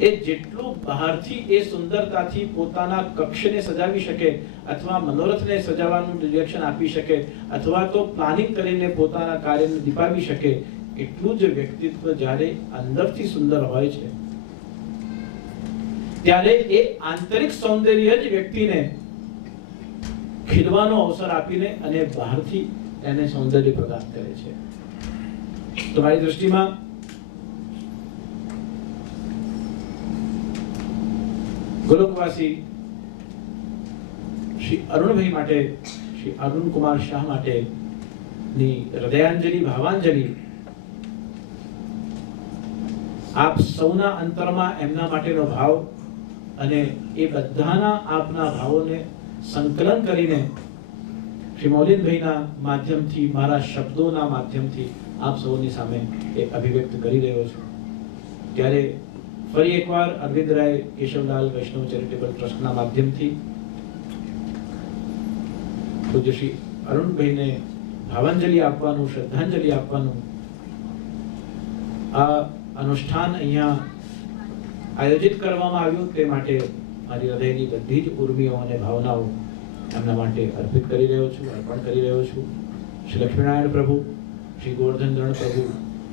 એ જેટલું બહારથી એ સુંદરતાથી પોતાના કક્ષને સજાવી શકે અથવા મનોરથને સજાવવાનું ડિરેક્શન આપી શકે અથવા તો પ્લાનિંગ કરીને પોતાના કાર્યને દીપાવી શકે એટલું જ વ્યક્તિત્વ જ્યારે અંદરથી સુંદર હોય છે ત્યારે એ આંતરિક સૌંદર્ય જ વ્યક્તિને ખીલવાનો અવસર આપીને અને બહારથી એને સૌંદર્ય પ્રદાન કરે છે. તમારી દૃષ્ટિમાં ગોલોકવાસી શ્રી અરુણભાઈ માટે, શ્રી અરુણ કુમાર શાહ માટે ની હૃદયાંજલિ, ભાવાંજલિ આપ સૌના અંતરમાં એમના માટેનો ભાવ અને એ બધાના આપના ભાવોને સંકલન કરીને શ્રી મૌલિનભાઈના માધ્યમથી, મારા શબ્દોના માધ્યમથી આપ સૌની સામે એ અભિવ્યક્ત કરી રહ્યો છું. ત્યારે ફરી એકવાર અરવિંદ રાય કેશવલાલ વૈષ્ણવ ચેરિટેબલ ટ્રસ્ટના માધ્યમથી પૂજ્ય શ્રી અરુણભાઈને ભાવાંજલિ આપવાનું, શ્રદ્ધાંજલિ આપવાનું આ અનુષ્ઠાન અહીંયા આયોજિત કરવામાં આવ્યું તે માટે મારી હૃદયની બધી જ ઉર્મિઓ અને ભાવનાઓ એમના માટે અર્પિત કરી રહ્યો છું, અર્પણ કરી રહ્યો છું. શ્રી લક્ષ્મીનારાયણ પ્રભુ, શ્રી ગોવર્ધન ધરણ પ્રભુ,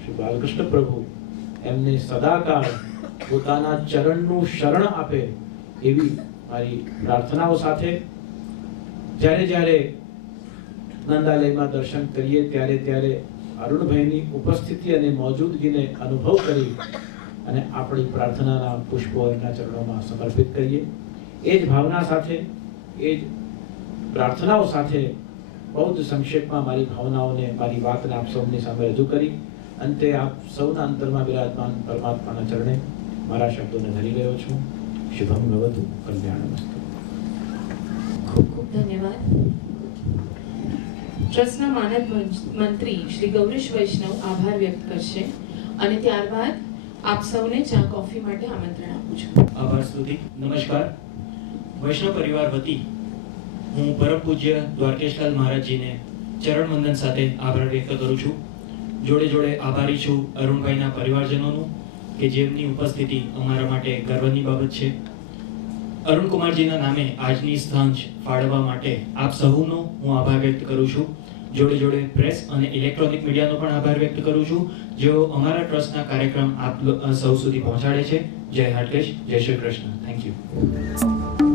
શ્રી બાલકૃષ્ણ પ્રભુ એમને સદાકાળ પોતાના ચરણનું શરણ આપે એવી મારી પ્રાર્થનાઓ સાથે જ્યારે જ્યારે નંદાલયમાં દર્શન કરીએ ત્યારે ત્યારે અરુણભાઈની ઉપસ્થિતિ અને મોજૂદગીને અનુભવ કરી અને આપણી પ્રાર્થનાના પુષ્પો એમના ચરણોમાં સમર્પિત કરીએ. એ જ ભાવના સાથે, એ જ પ્રાર્થનાઓ સાથે બહુ જ સંક્ષેપમાં મારી ભાવનાઓને, મારી વાતને આપ સૌની સામે રજૂ કરી અંતે આપ સૌના અંતરમાં બિરાજમાન પરમાત્માના ચરણે મારા શબ્દોને ધરી રહ્યો છું. શુભમ ભવતુ, કલ્યાણમસ્તુ. ખૂબ ખૂબ ધન્યવાદ. ટ્રસ્ટના માનદ મંત્રી શ્રી ગૌરીશ વૈષ્ણવ આભાર વ્યક્ત કરશે અને ત્યારબાદ આપ સૌને ચા કોફી માટે આમંત્રણ આપું છું. આભાર સ્તુતિ. નમસ્કાર. વૈષ્ણવ પરિવાર વતી હું પરમ પૂજ્ય દ્વારકેશલાલ મહારાજજીને ચરણ વંદન સાથે આભાર વ્યક્ત કરું છું. જોડે જોડે આભારી છું અરુણભાઈના પરિવારજનોનું કે જેમની ઉપસ્થિતિ અમારા માટે ગર્વની બાબત છે. અરુણકુમારજીના નામે આજની સાંજ ફાળવવા માટે આપ સૌનો હું આભાર વ્યક્ત કરું છું. જોડે જોડે પ્રેસ અને ઇલેક્ટ્રોનિક મીડિયાનો પણ આભાર વ્યક્ત કરું છું, જેઓ અમારા ટ્રસ્ટના કાર્યક્રમ આપ સૌ સુધી પહોંચાડે છે. જય હાટકેશ, જય શ્રી કૃષ્ણ. Thank you.